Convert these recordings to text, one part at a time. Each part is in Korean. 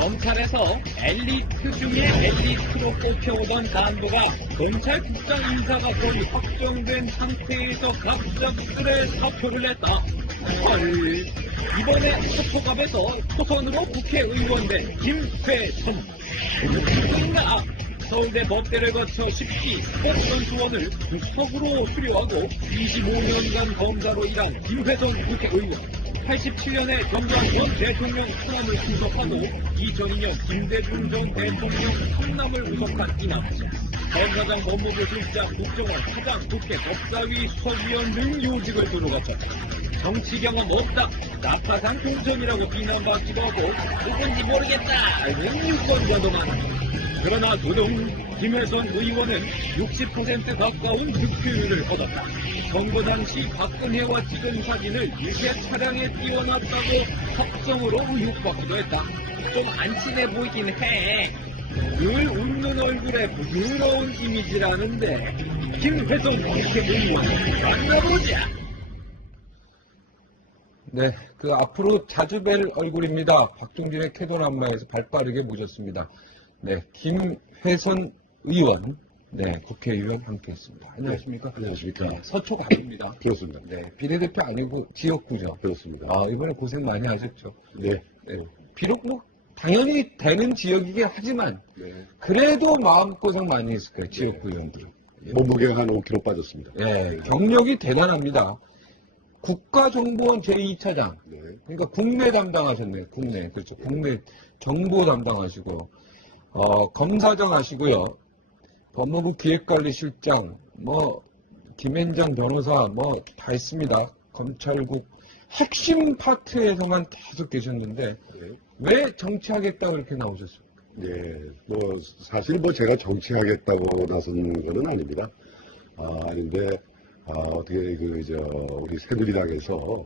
검찰에서 엘리트 중에 엘리트로 꼽혀오던 간부가 검찰국장 인사가 거의 확정된 상태에서 갑작스레 사표를 냈다. 헐, 이번에 사표갑에서 초선으로 국회의원 된 김회선. 누군가 서울대 법대를 거쳐 10기 스포츠선수원을 구석으로 수료하고 25년간 검사로 일한 김회선 국회의원. 87년에 정전 전 대통령 충남을 수석하고 2002년 김대중 전 대통령 성남을 우석한 이 남자. 검사장 법무부실장 국정원 차장 국회 법사위 수석위원 등 요직을 두루 갖췄다. 정치 경험 없다. 낙하산 공천이라고 비난받기도 하고 누군지 모르겠다는 유권자도 많다. 그러나 두둥 김회선 의원은 60% 가까운 득표율을 얻었다. 선거 당시 박근혜와 찍은 사진을 일개 차량에 띄워놨다고 합성으로 의혹받기도 했다. 좀 안 친해 보이긴 해. 늘 웃는 얼굴에 부드러운 이미지라는데 김회선 국회의원 만나보자. 네, 그 앞으로 자주 뵐 얼굴입니다. 박종진의 캐도남마에서 발빠르게 모셨습니다. 네, 김회선 의원, 네, 국회의원 함께했습니다. 안녕하십니까? 안녕하십니까? 네, 서초가 아닙니다. 그렇습니다. 네, 비례대표 아니고 지역구죠. 그렇습니다. 아, 이번에 고생 많이 하셨죠. 네. 네, 비록 뭐 당연히 되는 지역이긴 하지만 네. 그래도 마음고생 많이 했을 거예요. 지역구 의원들은. 몸무게가 한 5kg 빠졌습니다. 네, 경력이 대단합니다. 국가정보원 제2차장. 네. 그러니까 국내 담당하셨네요. 국내. 그렇죠. 국내 정보 담당하시고, 검사장 하시고요. 법무부 기획관리실장, 김앤장 변호사, 다 했습니다. 검찰국 핵심 파트에서만 계속 계셨는데, 네. 왜 정치하겠다고 이렇게 나오셨어요? 네. 사실 제가 정치하겠다고 나선 거는 아닙니다. 아닌데, 어떻게, 우리 새누리당에서,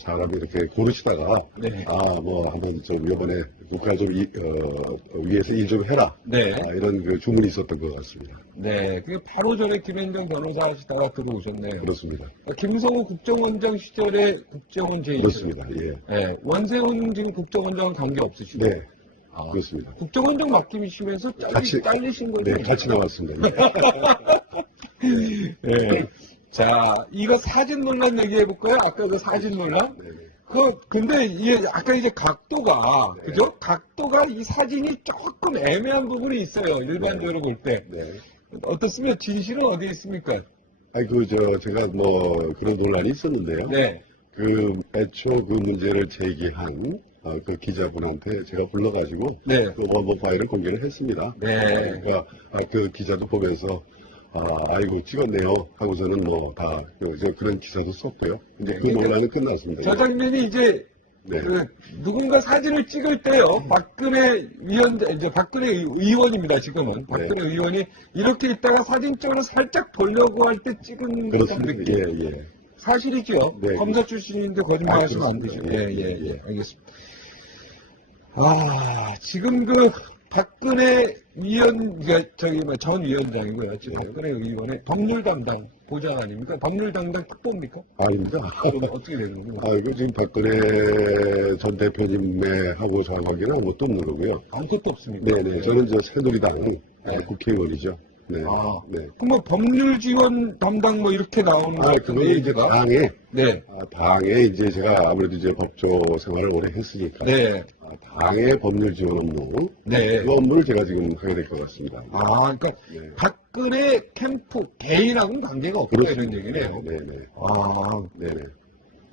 사람이 이렇게 고르시다가, 네. 한번 좀, 이번에 국가 좀, 위에서 일 좀 해라. 네. 이런 그 주문이 있었던 것 같습니다. 네. 그게 바로 전에 김앤장 변호사 하시다가 들어오셨네요. 그렇습니다. 김성호 국정원장 시절에 국정원 제2. 그렇습니다. 예. 네. 원세훈 지금 국정원장은 관계 없으시고. 네. 그렇습니다. 국정원장 맡기시면서 잘리신 거죠? 네, 같이 나왔습니다. 네. 자, 이거 사진 논란 얘기해 볼까요? 아까 그 사진 논란? 네. 근데 이게 아까 이제 각도가, 네. 그죠? 각도가 이 사진이 조금 애매한 부분이 있어요. 일반적으로 볼 때. 네. 어떻습니까? 진실은 어디에 있습니까? 제가 그런 논란이 있었는데요. 네. 애초 그 문제를 제기한 그 기자분한테 제가 불러가지고 네. 그 원본 파일을 공개를 했습니다. 네. 그러니까 그 기자도 보면서 아이고 찍었네요 하고서는 다 그런 기사도 썼고요. 근데 네, 그 논란은 끝났습니다. 저 장면이 이제 네. 누군가 사진을 찍을 때요. 박근혜 박근혜 의원입니다. 지금은 박근혜 의원이 이렇게 있다가 사진 쪽으로 살짝 보려고 할 때 찍은 그렇습니다. 느낌. 예. 사실이죠. 네. 검사 출신인데 거짓말하시면 안 되죠. 그렇습니다. 예. 알겠습니다. 지금 박근혜 전 위원장이고요. 지금 네. 박근혜 의원의 법률 담당 보좌 아닙니까? 법률 담당 특보입니까? 아닙니다. 그럼 어떻게 되는 거예요? 이거 지금 박근혜 전 대표님하고 저하고는 아무것도 없는 거고요. 아무것도 없습니다. 네네. 저는 새누리당 국회의원이죠. 네. 네. 그럼 법률 지원 담당 이렇게 나오는 거 그거 이제 당에, 네. 당에 이제 제가 아무래도 이제 법조 생활을 오래 했으니까. 네. 당의 법률 지원 업무. 네. 그 업무를 제가 지금 하게 될 것 같습니다. 그러니까 네. 박근혜 캠프 개인하고는 관계가 없다 이런 얘기네요. 네네. 네네.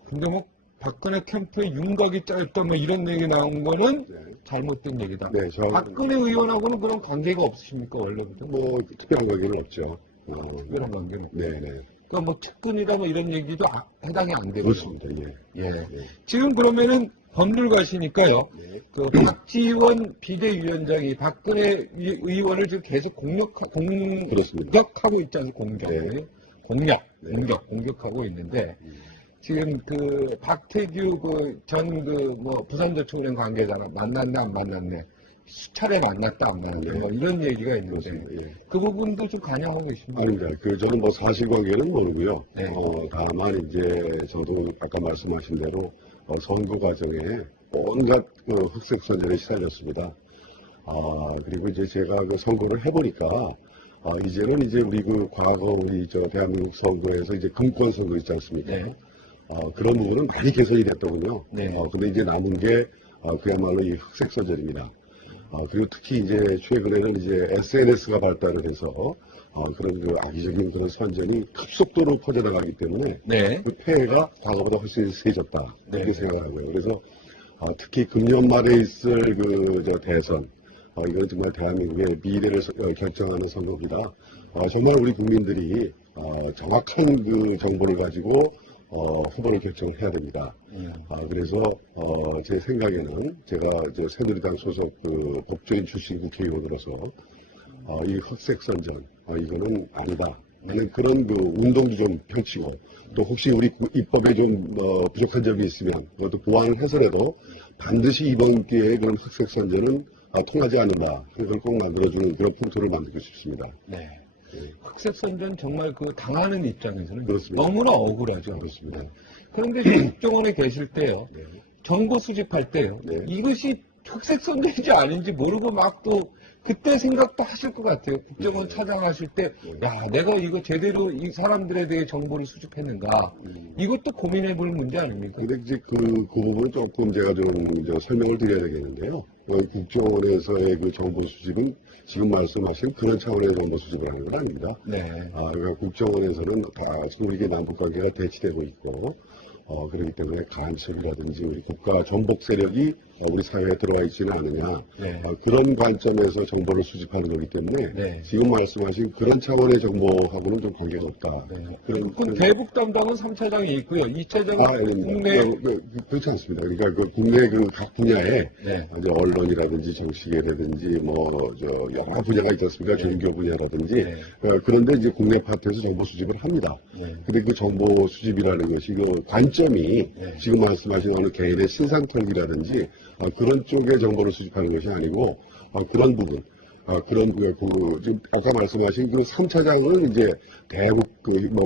근데 박근혜 캠프의 윤곽이 짧다 이런 얘기 나온 거는 네. 잘못된 얘기다. 네, 박근혜 의원하고는 그런 관계가 없으십니까 원래부터? 특별한 관계는 없죠. 특별한 관계는. 네네. 그러니까 특근이다 이런 얘기도 해당이 안 되고. 그렇습니다. 예. 예. 네. 지금 그러면은 법률가시니까요. 네. 박지원 비대위원장이 박근혜 의원을 지금 계속 공격하고 있지 않습니까? 네. 공격하고 있는데 지금 박태규 부산저축은행 관계자랑 만났네 안 만났네, 수차례 만났다 안 만났네, 이런 얘기가 있는데 예. 그 부분도 좀 관여하고 계십니까? 아닙니다. 저는 사실관계는 모르고요. 네. 다만 이제 저도 아까 말씀하신 대로 선거 과정에 온갖 그 흑색 선전에 시달렸습니다. 그리고 이제 제가 그 선거를 해보니까, 이제는 이제 우리 그 과거 우리 저 대한민국 선거에서 이제 금권 선거 있지 않습니까? 네. 그런 부분은 많이 개선이 됐더군요. 네. 근데 이제 남은 게, 그야말로 이 흑색 선전입니다. 그리고 특히 이제 최근에는 이제 SNS가 발달을 해서, 그런 그 악의적인 그런 선전이 급속도로 퍼져나가기 때문에, 네. 그 폐해가 과거보다 훨씬 세졌다. 이렇게 네. 생각하고요. 그래서, 특히 금년 말에 있을 그, 대선, 이건 정말 대한민국의 미래를 결정하는 선거입니다. 정말 우리 국민들이, 정확한 그 정보를 가지고, 후보를 결정해야 됩니다. 그래서, 제 생각에는 제가 이제 새누리당 소속 그 법조인 출신 국회의원으로서, 이 흑색 선전, 이거는 아니다. 나는 그런 그 운동도 좀 펼치고, 또 혹시 우리 입법에 좀 부족한 점이 있으면 그것도 보완을 해서라도 반드시 이번 기회에 그런 흑색 선전은 통하지 않는다. 그걸 꼭 만들어주는 그런 풍토를 만들고 싶습니다. 네. 흑색 선전 정말 그 당하는 입장에서는 그렇습니다. 너무나 억울하죠. 그렇습니다. 그런데 지금 국정원에 계실 때요, 네. 정보 수집할 때요, 네. 이것이 흑색 선전인지 아닌지 모르고 막 또 그때 생각도 하실 것 같아요. 국정원 네. 차장하실 때, 야, 내가 이거 제대로 이 사람들에 대해 정보를 수집했는가? 이것도 고민해 볼 문제 아닙니까? 근데 이제 그 부분은 조금 제가 좀 이제 설명을 드려야 되겠는데요. 국정원에서의 그 정보 수집은 지금 말씀하신 그런 차원의 정보 수집을 하는 건 아닙니다. 네. 그러니까 국정원에서는 다 지금 우리 남북 관계가 대치되고 있고, 그렇기 때문에 간첩이라든지 우리 국가 전복 세력이 우리 사회에 들어와 있지는 않느냐. 네. 그런 관점에서 정보를 수집하는 거기 때문에 네. 지금 말씀하신 그런 차원의 정보하고는 좀 관계가 없다. 네. 그런 대북 담당은 3차장이 있고요. 2차장은 아닙니다. 국내 그렇지 않습니다. 그러니까 그 국내 그 각 분야에 네. 이제 언론이라든지 정치계라든지 여러 분야가 있지 않습니까? 종교 분야라든지 네. 그런데 이제 국내 파트에서 정보 수집을 합니다. 네. 근데 그 정보 수집이라는 것이 그 관점이 네. 지금 말씀하신 어느 개인의 신상털기라든지 그런 쪽의 정보를 수집하는 것이 아니고 그런 부분. 지금 아까 말씀하신 그 3차장은 이제 대북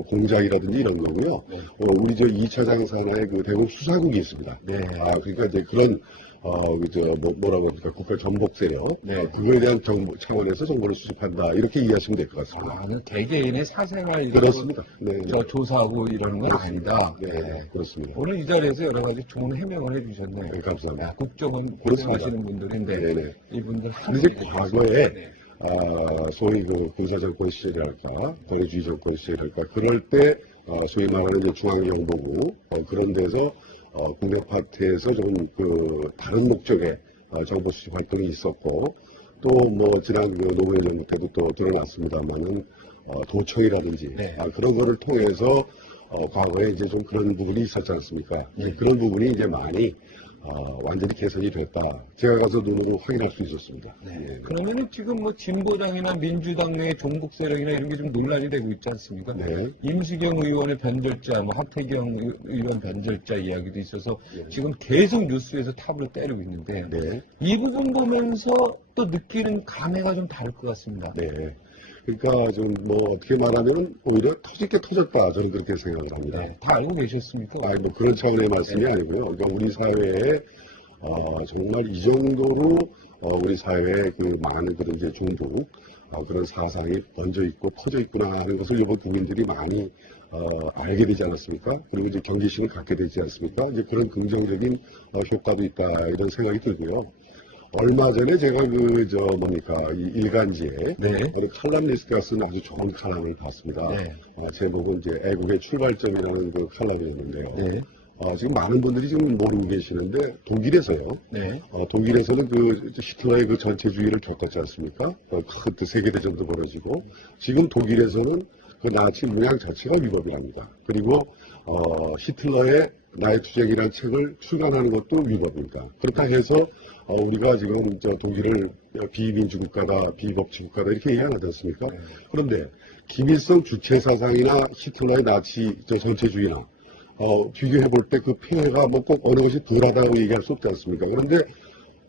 공작이라든지 이런 거고요. 네. 우리 2차장 산하에 그 대북 수사국이 있습니다. 네. 그러니까 이제 그런, 뭐라고 합니까? 국가 전복 세력. 네. 그거에 대한 정보, 차원에서 정보를 수집한다. 이렇게 이해하시면 될 것 같습니다. 개개인의 사생활 이런 그렇습니다. 네. 거 조사하고 이러는 건 아니다. 네, 그렇습니다. 오늘 이 자리에서 여러 가지 좋은 해명을 해주셨네요. 네, 감사합니다. 국정원 그렇습니다. 하시는 분들인데 네네. 이분들 근데 이제 과거에, 네. 소위 그 군사정권 시절이랄까, 권위주의 정권 시절이랄까, 그럴 때, 소위 말하는 이제 중앙정보부, 그런 데서, 국내 파트에서 좀 다른 목적의 정보 수집 활동이 있었고, 또 지난 그 노무현 정부 때도 또 드러났습니다만은, 도청이라든지, 네. 그런 거를 통해서, 과거에 이제 좀 그런 부분이 있었지 않습니까? 네. 그런 부분이 이제 많이, 완전히 개선이 됐다. 제가 가서 눈으로 확인할 수 있었습니다. 예. 그러면은 지금 진보당이나 민주당 내 종북 세력이나 이런 게 좀 논란이 되고 있지 않습니까? 네. 임수경 의원의 변절자, 하태경 의원 변절자 이야기도 있어서 지금 계속 뉴스에서 탑으로 때리고 있는데 네. 이 부분 보면서 또 느끼는 감회가 좀 다를 것 같습니다. 네. 그러니까 좀 어떻게 말하면 오히려 터질 게 터졌다. 저는 그렇게 생각을 합니다. 네, 다 알고 계셨습니까? 그런 차원의 말씀이 아니고요. 그러니까 우리 사회에 정말 이 정도로 우리 사회에 그 많은 그런 이제 종북 그런 사상이 번져 있고 퍼져 있구나 하는 것을 이번 국민들이 많이 알게 되지 않았습니까? 그리고 이제 경계심을 갖게 되지 않습니까? 이제 그런 긍정적인 효과도 있다 이런 생각이 들고요. 얼마 전에 제가 이 일간지에 네. 칼럼니스트가 쓴 아주 좋은 칼럼을 봤습니다. 네. 제목은 이제 애국의 출발점이라는 그 칼럼이었는데요. 네. 지금 많은 분들이 지금 모르고 계시는데 독일에서요. 네. 독일에서는 그 히틀러의 그 전체주의를 겪었지 않습니까? 그때 세계대전도 벌어지고 지금 독일에서는 그 나치 문양 자체가 위법이랍니다. 그리고 히틀러의 나의 투쟁이라는 책을 출간하는 것도 위법입니다. 그렇다 해서 우리가 지금 독일을 비민주국가다, 비법치국가다 이렇게 얘기 안 하지 않습니까? 그런데 김일성 주체 사상이나 히틀러의 나치 전체주의나 비교해 볼 때 그 폐해가 꼭 어느 것이 덜하다고 얘기할 수 없지 않습니까? 그런데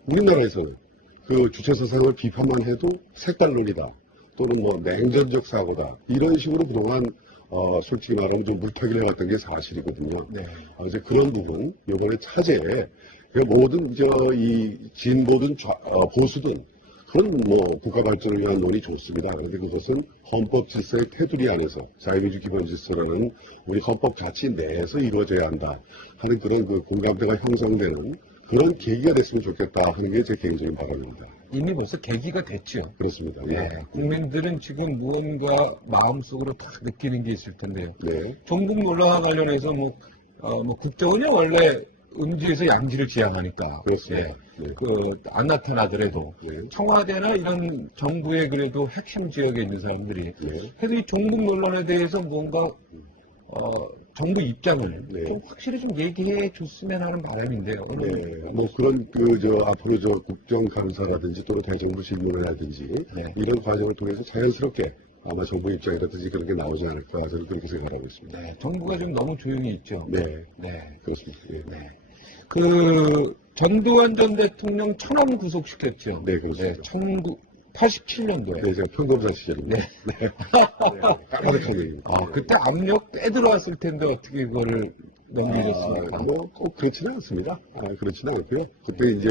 우리나라에서는 그 주체 사상을 비판만 해도 색깔론이다. 또는 냉전적 사고다. 이런 식으로 그동안 솔직히 말하면 좀 물타기를 해왔던 게 사실이거든요. 네. 이제 그런 부분, 이번에 차제에 모든 이 진보든 보수든 그건 뭐 국가 발전을 위한 논의 좋습니다. 그런데 그것은 헌법 질서의 테두리 안에서 자유민주 기본 질서라는 우리 헌법 가치 내에서 이루어져야 한다 하는 그런 그 공감대가 형성되는 그런 계기가 됐으면 좋겠다 하는 게 제 개인적인 바람입니다. 이미 벌써 계기가 됐죠. 그렇습니다. 네, 국민들은 지금 무언가 마음속으로 다 느끼는 게 있을 텐데요. 네. 전국 논란과 관련해서 뭐 국정원이 원래 음지에서 양지를 지향하니까 그렇습니다. 네. 안 나타나더라도 네. 청와대나 이런 정부의 그래도 핵심 지역에 있는 사람들이 네. 그래도 이 종북 논란에 대해서 뭔가 정부 입장을 네. 좀 확실히 좀 얘기해 줬으면 하는 바람인데요. 네, 뭐 그런 앞으로 국정감사라든지 또는 대정부 질문이라든지 네. 이런 과정을 통해서 자연스럽게 아마 정부 입장이라든지 그런 게 나오지 않을까 저는 그렇게 생각하고 있습니다. 네, 정부가 좀 너무 조용히 있죠. 네, 네. 그렇습니다. 네. 네. 전두환 전 대통령 천암 구속시켰죠. 네, 그렇습니다. 1987년도에. 네, 제가 평검사 시절입니다. 네. 까마득한 얘기입니다. 그때 압력 꽤 들어왔을 텐데 어떻게 그거를 넘기셨습니까? 꼭 그렇지는 않습니다. 그렇지는 않고요. 그때 이제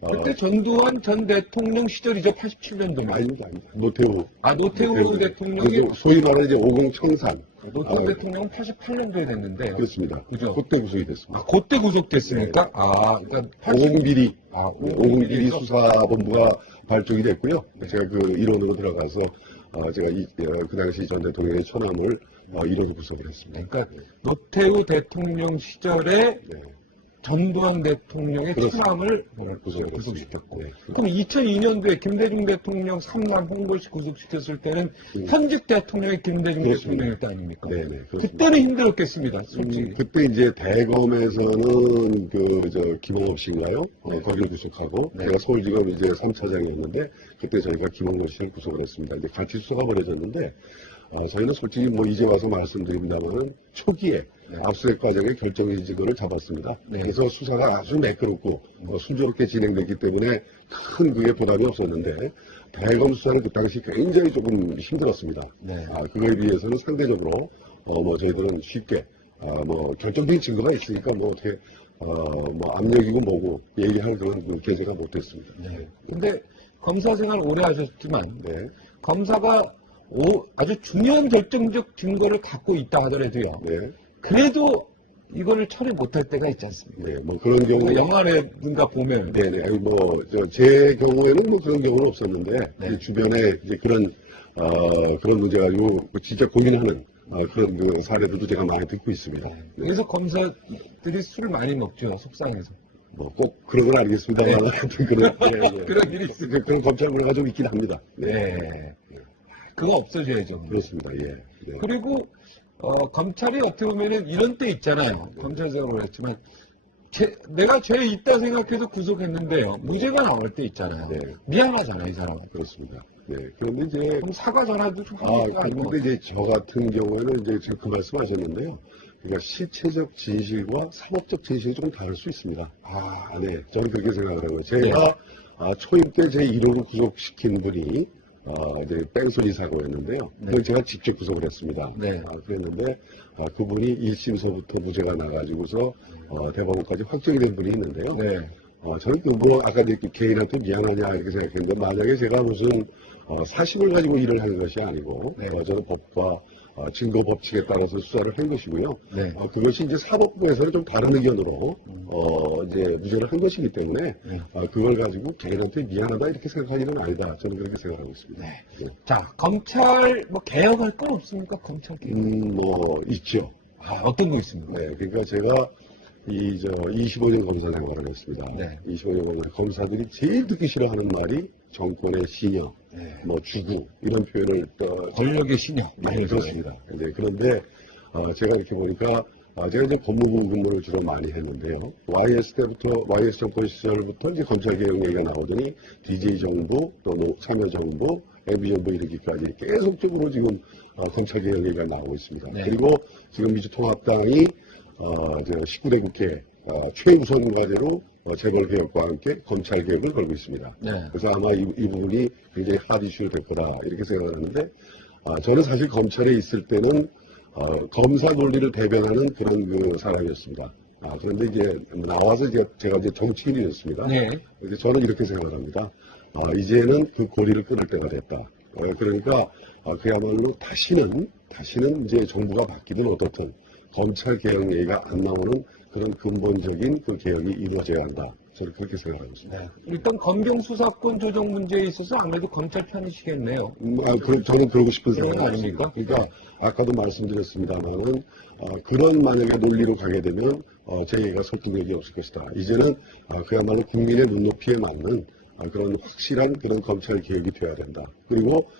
그때 전두환 전 대통령 시절이죠, 87년도면. 아닙니다. 노태우. 노태우 대통령이 소위 말하는 이제 오공청산. 노태우 대통령은 88년도에 됐는데. 그렇습니다. 그죠? 그때 구속이 됐습니다. 그때 구속됐습니까? 그러니까 오공비리. 네, 오공비리 수사본부가 발족이 됐고요. 제가 그 일원으로 들어가서 제가 그 당시 전 대통령의 천암을 일원으로 구속을 했습니다. 그러니까 노태우 대통령 시절에 네. 전두환 대통령의 그렇습니다. 천암을 구속시켰고. 그럼 2002년도에 김대중 대통령 3남 홍보식 구속시켰을 때는 현직 대통령이 김대중 그렇습니다. 대통령일 때 아닙니까? 네네. 그렇습니다. 그때는 힘들었겠습니다, 솔직히. 그때 이제 대검에서는 김홍업 씨인가요? 거기를 구속하고 네. 제가 서울지검 이제 3차장이었는데 그때 저희가 김홍업 씨를 구속을 했습니다. 이제 같이 수사가 벌어졌는데 저희는 솔직히 뭐 이제 와서 말씀드립니다만은 초기에 압수수색 과정에 결정지거를 잡았습니다. 네. 그래서 수사가 아주 매끄럽고 순조롭게 진행됐기 때문에 큰 그게 부담이 없었는데 대검 수사는 그 당시 굉장히 조금 힘들었습니다. 네. 그거에 비해서는 상대적으로 저희들은 쉽게 결정적인 증거가 있으니까 어떻게 압력이고 뭐고 얘기할 그런 그 계제가 못됐습니다. 네. 근데 검사 생활 오래 하셨지만 네. 검사가 아주 중요한 결정적 증거를 갖고 있다 하더라도요. 네. 그래도 이거를 처리 못할 때가 있지 않습니까? 네. 그런 경우. 영화라든가 보면. 네네. 제 경우에는 그런 경우는 없었는데, 네. 주변에 이제 그런 문제 가지고 진짜 고민하는 그런 그 사례들도 제가 많이 듣고 있습니다. 네. 그래서 검사들이 술을 많이 먹죠, 속상해서. 꼭 그런 건 알겠습니다만, 하여튼 그런 일이 있습니다. 그런 검찰 문화가 좀 있긴 합니다. 네. 그거 없어져야죠. 그렇습니다. 예. 네. 그리고 검찰이 어떻게 보면은 이런 때 있잖아요. 검찰생활을 했지만 내가 죄 있다 생각해서 구속했는데요. 무죄가 나올 때 있잖아요. 네. 미안하잖아요, 이 사람은. 그렇습니다. 네. 그런데 이제 그럼 사과 전화도 좀 합니까? 근데 이제 저 같은 경우에는 이제 지금 그 말씀 하셨는데요. 그러니까 실체적 진실과 사법적 진실이 조금 다를 수 있습니다. 네. 저는 그렇게 생각을 하고요. 제가 초임 때 제 1호를 구속시킨 분이 이제 뺑소니 사고였는데요. 그걸 제가 직접 구속을 했습니다. 네. 그랬는데 그분이 1심서부터 무죄가 나가지고서 대법원까지 확정이 된 분이 있는데요. 네. 저는 아까 이제 개인한테 미안하냐 이렇게 생각했는데 만약에 제가 무슨 사심을 가지고 일을 하는 것이 아니고 네. 저는 법과 증거 법칙에 따라서 수사를 한 것이고요. 네. 그것이 이제 사법부에서는 좀 다른 의견으로 이제 무죄를 한 것이기 때문에 그걸 가지고 개인한테 미안하다 이렇게 생각할 일은 아니다. 저는 그렇게 생각하고 있습니다. 네. 네. 자, 검찰 개혁할 건 없습니까? 검찰 개혁. 있죠. 어떤 거 있습니까? 네, 그러니까 제가 25년 검사 생활을 했습니다. 네. 25년 검사들이 제일 듣기 싫어하는 말이 정권의 신여, 네. 주구 이런 표현을 권력의 신여. 많이 들었습니다. 그런데 제가 이렇게 보니까 제가 이제 법무부 근무를 주로 많이 했는데요. YS 정권 시절부터 이제 검찰개혁 얘기가 나오더니 DJ 정부, 또 참여정부, MB정부 이르기까지 계속적으로 지금 검찰개혁 얘기가 나오고 있습니다. 네. 그리고 지금 민주통합당이 19대 국회 최우선 과제로 재벌개혁과 함께 검찰개혁을 걸고 있습니다. 네. 그래서 아마 이 부분이 굉장히 핫 이슈가 될 거다 이렇게 생각을 하는데 저는 사실 검찰에 있을 때는 검사 논리를 대변하는 그런 그 사람이었습니다. 그런데 이제 나와서 제가 이제 정치인이 됐습니다. 네. 그래서 저는 이렇게 생각합니다. 이제는 그 고리를 끊을 때가 됐다. 그러니까 그야말로 다시는 이제 정부가 바뀌든 어떻든 검찰 개혁 얘기가 안 나오는 그런 근본적인 그 개혁이 이루어져야 한다. 저는 그렇게 생각하고 있습니다. 네. 일단 검경 수사권 조정 문제에 있어서 아무래도 검찰 편이시겠네요. 저는 그러고 싶은 그런 거 생각이 아닙니까? 있습니다. 그러니까 아까도 말씀드렸습니다만은 그런 만약에 논리로 가게 되면 제 얘기가 설득력이 없을 것이다. 이제는 그야말로 국민의 눈높이에 맞는 그런 확실한 그런 검찰 개혁이 되어야 된다. 그리고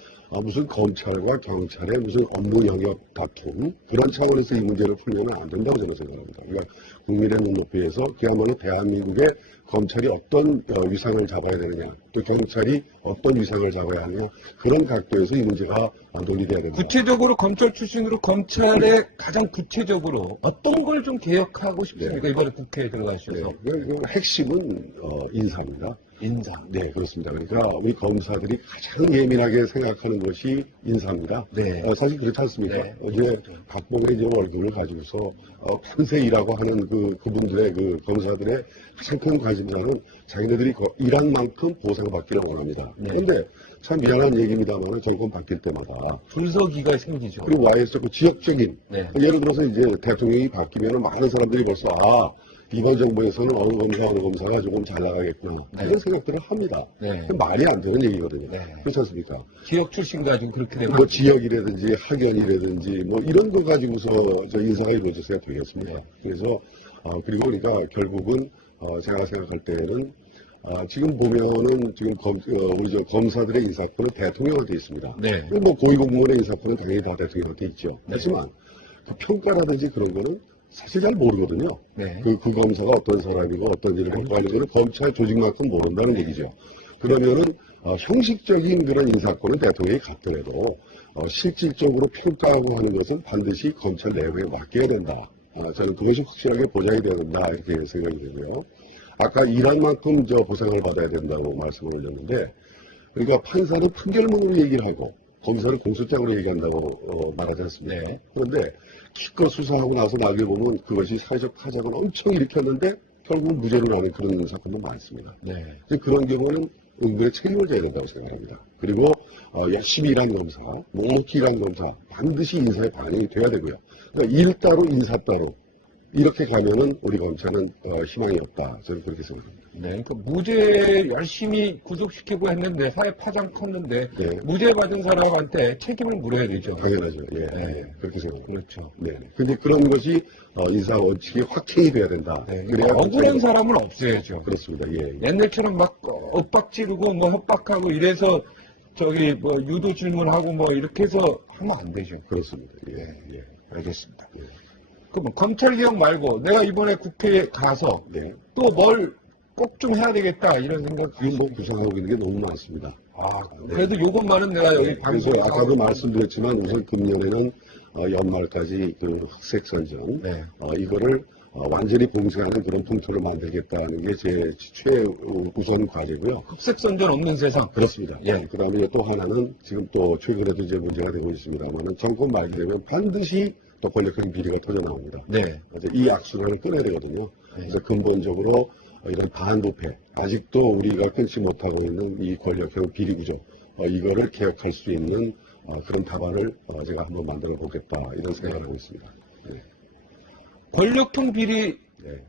무슨 검찰과 경찰의 무슨 업무 영역 다툼 그런 차원에서 이 문제를 풀면 안 된다고 저는 생각합니다. 그러니까 국민의 눈높이에서 그야말로 대한민국의 검찰이 어떤 위상을 잡아야 되느냐, 또 경찰이 어떤 위상을 잡아야 하느냐 그런 각도에서 이 문제가 논의돼야 됩니다. 구체적으로 검찰 출신으로 검찰에 가장 구체적으로 어떤 걸 좀 개혁하고 싶습니까? 네. 이번에 국회에 들어가셔서. 그 핵심은 인사입니다. 인사. 네, 그렇습니다. 그러니까 우리 검사들이 가장 예민하게 생각하는 것이 인사입니다. 네. 사실 그렇지 않습니까? 네. 이제 각봉의 이제 월급을 가지고서 평생 일하고 하는 그분들의 그 검사들의 가장 큰 관심사는 자기네들이 일한 만큼 보상받기를 원합니다. 네. 그런데 참 미안한 얘기입니다만 정권 바뀔 때마다 분석기가 생기죠. 그리고 와이에서 그 지역적인 네. 예를 들어서 이제 대통령이 바뀌면 많은 사람들이 벌써 이번 정부에서는 어느 검사가 조금 잘 나가겠구나 네. 이런 생각들을 합니다. 네. 말이 안 되는 얘기거든요. 네. 그렇지 않습니까? 지역 출신 가지고 그렇게 되면. 뭐 지역이라든지 학연이라든지 뭐 이런 거 가지고서 저 인사가 이루어졌어야 되겠습니다. 네. 그래서 그리고 그러니까 결국은 제가 생각할 때는 지금 보면은 지금 우리 저 검사들의 인사권은 대통령한테 있습니다. 네. 뭐 고위공무원의 인사권은 당연히 다 대통령한테 있죠. 네. 하지만 그 평가라든지 그런 거는 사실 잘 모르거든요. 네. 그 검사가 어떤 사람이고 어떤 일을 갖고 하는 거는 검찰 조직만큼 모른다는 얘기죠. 그러면은 형식적인 그런 인사권은 대통령이 갖더라도 실질적으로 평가하고 하는 것은 반드시 검찰 내부에 맡겨야 된다. 저는 그것이 확실하게 보장이 되어야 된다 이렇게 생각이 되고요. 아까 일한 만큼 보상을 받아야 된다고 말씀을 올렸는데, 그러니까 판사는 판결문으로 얘기를 하고 검사는 공소장으로 얘기한다고 말하지 않습니까? 네. 그런데 기껏 수사하고 나서 나중에 보면 그것이 사회적 타작을 엄청 일으켰는데 결국은 무죄로 나는 그런 사건도 많습니다. 네. 그런 경우는 은근히 책임을 져야 된다고 생각합니다. 그리고 열심히 일한 검사, 묵묵히 일한 검사 반드시 인사에 반영이 돼야 되고요. 그러니까 일 따로 인사 따로 이렇게 가면은 우리 검찰은 희망이 없다. 저는 그렇게 생각합니다. 네, 그 무죄 열심히 구속시키고 했는데 사회 파장 컸는데 네. 무죄 받은 사람한테 책임을 물어야 되죠. 당연하죠. 예, 네. 그렇게 생각합니다. 그렇죠. 네. 근데 그런 것이 인사 원칙이 확행이 돼야 된다. 네. 그래야 억울한 사람을 없애야죠. 그렇습니다. 예. 옛날처럼 막 엇박 지르고 뭐 협박하고 이래서 뭐 유도 질문하고 뭐 이렇게 해서 하면 안 되죠. 그렇습니다. 예. 예. 알겠습니다. 예. 그럼 검찰개혁 말고 내가 이번에 국회에 가서 네. 또 뭘 꼭 좀 해야 되겠다 이런 생각. 지금 뭐 구상하고 있는 게 너무 많습니다. 그래도 요것만은 내가 여기 그래서 방송에 아까도 말씀드렸지만 우선 금년에는 연말까지 그 흑색 선전 이거를 완전히 봉쇄하는 그런 풍토를 만들겠다는 게 제 최우선 과제고요. 흑색 선전 없는 세상. 그렇습니다. 예. 그다음에 또 하나는 지금 또 최근에도 이제 문제가 되고 있습니다만은 정권 말기 되면 반드시 또 권력형 비리가 터져 나옵니다. 네. 그래서 이 악순환을 끊어야 되거든요. 그래서 근본적으로 이런 반부패, 아직도 우리가 끊지 못하고 있는 이 권력형 비리 구조, 이거를 개혁할 수 있는 그런 답안을 제가 한번 만들어 보겠다 이런 생각을 하고 있습니다. 네. 권력형 비리, 네.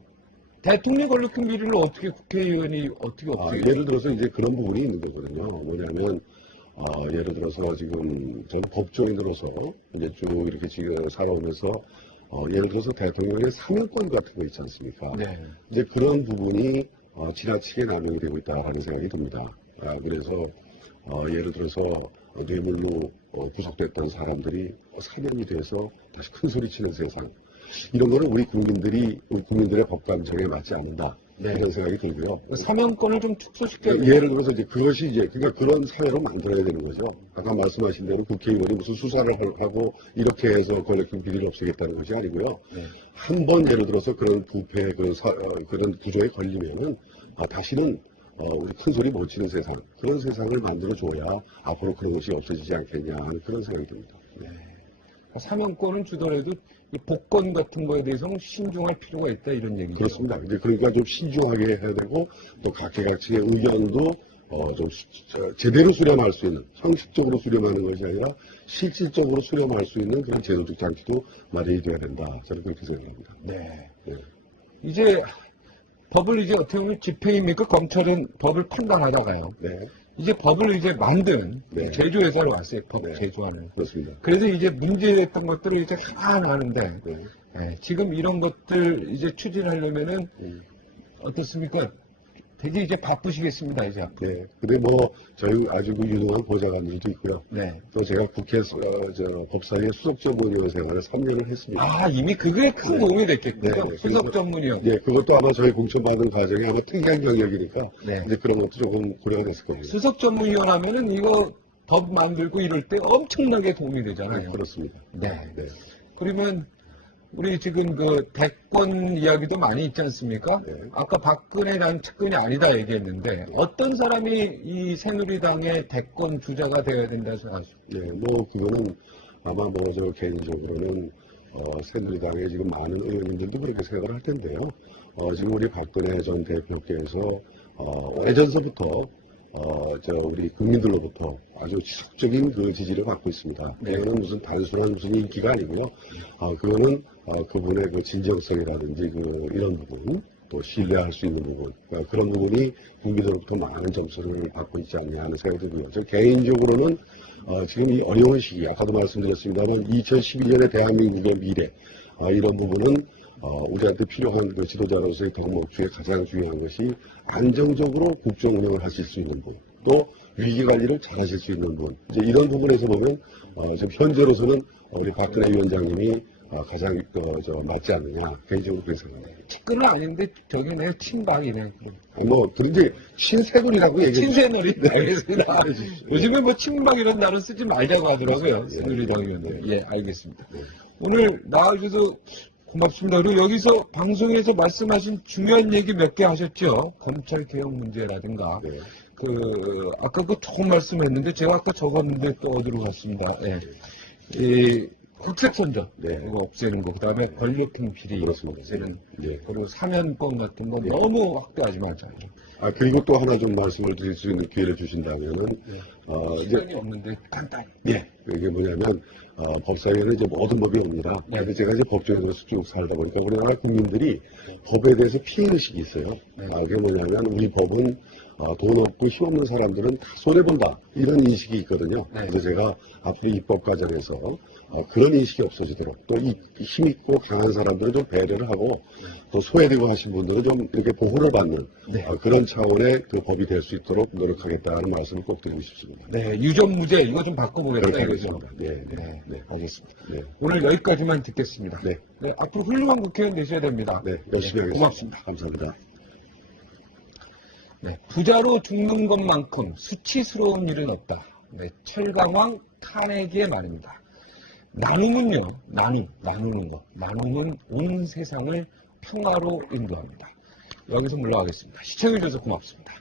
대통령 권력형 비리를 어떻게 국회의원이 어떻게 예를 들어서 이제 그런 부분이 있는 거거든요. 뭐냐면 예를 들어서 지금 저는 법조인으로서 이제 쭉 이렇게 지금 살아오면서 예를 들어서 대통령의 사면권 같은 거 있지 않습니까? 네. 이제 그런 부분이 지나치게 남용이 되고 있다라는 생각이 듭니다. 그래서 예를 들어서 뇌물로 구속됐던 사람들이 사면이 돼서 다시 큰 소리 치는 세상. 이런 거는 우리 국민들의 법감정에 맞지 않는다. 네. 이런 생각이 들고요. 사면권을 좀 축소시켜야 예를 들어서 이제 그것이 이제 그러니까 그런 사회로 만들어야 되는 거죠. 아까 말씀하신 대로 국회의원이 무슨 수사를 하고 이렇게 해서 권력형 비리를 없애겠다는 것이 아니고요. 네. 한 번 예를 들어서 그런 부패 그런 구조에 걸리면은 다시는 우리 큰 소리 못 치는 세상 그런 세상을 만들어 줘야 앞으로 그런 것이 없어지지 않겠냐 하는 그런 생각이 듭니다. 네. 사면권은 주더라도 이 복권 같은 거에 대해서는 신중할 필요가 있다 이런 얘기죠. 그렇습니다. 이제 그러니까 좀 신중하게 해야 되고 또 각계각층의 의견도 좀 제대로 수렴할 수 있는, 형식적으로 수렴하는 것이 아니라 실질적으로 수렴할 수 있는 그런 제도적 장치도 마련이 돼야 된다. 저는 그렇게 생각합니다. 네. 네. 이제 법을 이제 어떻게 보면 집행입니까? 검찰은 법을 판단하다가요. 네. 이제 법을 이제 만드는 네. 제조회사로 왔어요. 법 네. 제조하는. 그렇습니다. 그래서 이제 문제됐던 것들을 이제 하나 하는데 네. 지금 이런 것들 이제 추진하려면은 음. 어떻습니까? 되게 이제 바쁘시겠습니다, 이제 앞으로. 네. 근데 뭐, 저희 아주 그 유능한 보좌관들도 있고요. 네. 또 제가 국회, 법사위의 수석전문위원 생활을 3년을 했습니다. 아, 이미 그게 큰 도움이 됐겠군요. 네. 수석 전문위원. 예, 그것도 아마 저희 공천받은 과정이 아마 특이한 경력이니까, 네. 이제 그런 것도 조금 고려가 됐을 거예요. 수석 전문위원 하면은 이거 법 만들고 이럴 때 엄청나게 도움이 되잖아요. 그렇습니다. 네. 네. 그러면 우리 지금 그 대권 이야기도 많이 있지 않습니까? 네. 아까 박근혜 난 측근이 아니다 얘기했는데 어떤 사람이 이 새누리당의 대권 주자가 되어야 된다 생각하십니까? 네, 뭐, 그거는 아마 뭐, 저 개인적으로는, 새누리당의 지금 많은 의원님들도 그렇게 생각을 할 텐데요. 지금 우리 박근혜 전 대표께서, 예전서부터, 우리 국민들로부터 아주 지속적인 그 지지를 받고 있습니다. 네. 이거는 무슨 단순한 무슨 인기가 아니고요. 그거는, 그분의 그 진정성이라든지 이런 부분, 또 신뢰할 수 있는 부분, 그런 부분이 국민들로부터 많은 점수를 받고 있지 않냐 하는 생각이 들고요. 저 개인적으로는 지금 이 어려운 시기, 아까도 말씀드렸습니다만 2012년의 대한민국의 미래, 이런 부분은 우리한테 필요한 그 지도자로서의 덕목 중에 가장 중요한 것이 안정적으로 국정 운영을 하실 수 있는 분, 또 위기 관리를 잘 하실 수 있는 분. 이제 이런 부분에서 보면 지금 현재로서는 우리 박근혜 위원장님이 가장 맞지 않느냐 개인적으로 그렇게 생각합니다. 측근은 아닌데 저기네 친박이네. 뭐 그런데 친새누리라고 얘기해 친새누리. 알겠습니다. 요즘에 뭐 친박 이런 단어 쓰지 말자고 하더라고요. 새누리당 의원들. 예, 알겠습니다. 오늘 나와주셔서 고맙습니다. 그리고 여기서 방송에서 말씀하신 중요한 얘기 몇 개 하셨죠. 검찰 개혁 문제라든가. 네. 아까 그 조금 말씀했는데 제가 아까 적었는데 또 어디로 갔습니다. 예. 이 흑색선전 네. 이거 없애는 거, 그다음에 권력형 비리 그렇습니다. 없애는, 네. 그리고 사면권 같은 거 너무 확대하지 말자. 그리고 또 하나 좀 말씀을 드릴 수 있는 기회를 주신다면은, 시간이 없는데 간단히. 예, 이게 뭐냐면, 법사위에는 이제 모든 법이 옵니다. 네. 근데 제가 이제 법조에서 쭉 살다 보니까 우리나라 국민들이 법에 대해서 피해의식이 있어요. 그게 뭐냐면, 우리 법은 돈 없고 힘없는 사람들은 다 손해본다. 이런 인식이 있거든요. 네. 그래서 제가 앞으로 입법 과정에서 그런 인식이 없어지도록 또 이 힘있고 강한 사람들은 좀 배려를 하고 또 소외되고 하신 분들은 좀 이렇게 보호를 받는 네. 그런 차원의 그 법이 될 수 있도록 노력하겠다는 말씀을 꼭 드리고 싶습니다. 네, 유전무죄 이거 좀 바꿔보겠다 그렇게 이거죠. 하겠습니다. 네. 네, 알겠습니다. 네. 오늘 여기까지만 듣겠습니다. 네. 네, 앞으로 훌륭한 국회의원 되셔야 됩니다. 네, 열심히 하겠습니다. 고맙습니다. 감사합니다. 네, 부자로 죽는 것만큼 수치스러운 일은 없다. 네, 철강왕 카네기의 말입니다. 나눔은요, 나누는 것. 나눔은 온 세상을 평화로 인도합니다. 여기서 물러가겠습니다. 시청해주셔서 고맙습니다.